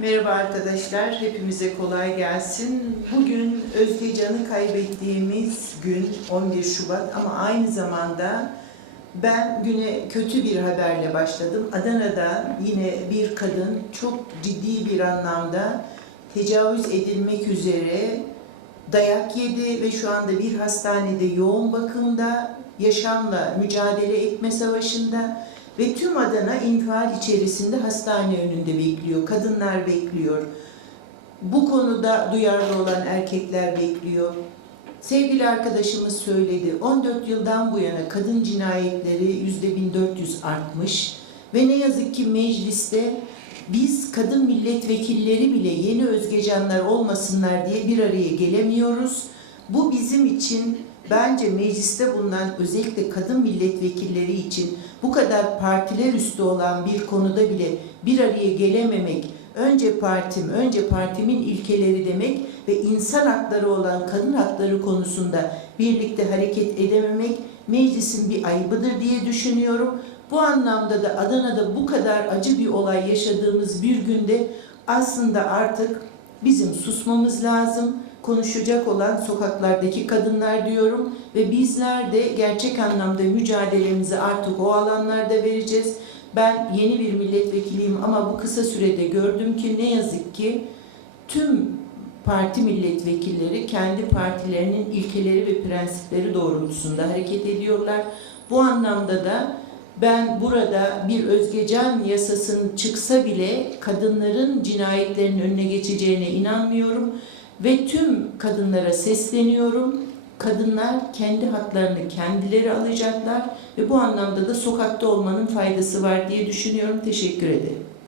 Merhaba arkadaşlar, hepimize kolay gelsin. Bugün Özge Can'ı kaybettiğimiz gün 11 Şubat ama aynı zamanda ben güne kötü bir haberle başladım. Adana'da yine bir kadın çok ciddi bir anlamda tecavüz edilmek üzere dayak yedi ve şu anda bir hastanede yoğun bakımda, yaşamla mücadele etme savaşında. Ve tüm Adana infial içerisinde hastane önünde bekliyor. Kadınlar bekliyor. Bu konuda duyarlı olan erkekler bekliyor. Sevgili arkadaşımız söyledi. 14 yıldan bu yana kadın cinayetleri %1400 artmış. Ve ne yazık ki mecliste biz kadın milletvekilleri bile yeni Özgecanlar olmasınlar diye bir araya gelemiyoruz. Bu bizim için bence mecliste bulunan özellikle kadın milletvekilleri için bu kadar partiler üstü olan bir konuda bile bir araya gelememek, önce partim, önce partimin ilkeleri demek ve insan hakları olan kadın hakları konusunda birlikte hareket edememek meclisin bir ayıbıdır diye düşünüyorum. Bu anlamda da Adana'da bu kadar acı bir olay yaşadığımız bir günde aslında artık bizim susmamız lazım. Konuşacak olan sokaklardaki kadınlar diyorum ve bizler de gerçek anlamda mücadelemizi artık o alanlarda vereceğiz. Ben yeni bir milletvekiliyim ama bu kısa sürede gördüm ki ne yazık ki tüm parti milletvekilleri kendi partilerinin ilkeleri ve prensipleri doğrultusunda hareket ediyorlar. Bu anlamda da ben burada bir Özgecan yasasının çıksa bile kadınların cinayetlerinin önüne geçeceğine inanmıyorum. Ve tüm kadınlara sesleniyorum. Kadınlar kendi haklarını kendileri alacaklar ve bu anlamda da sokakta olmanın faydası var diye düşünüyorum. Teşekkür ederim.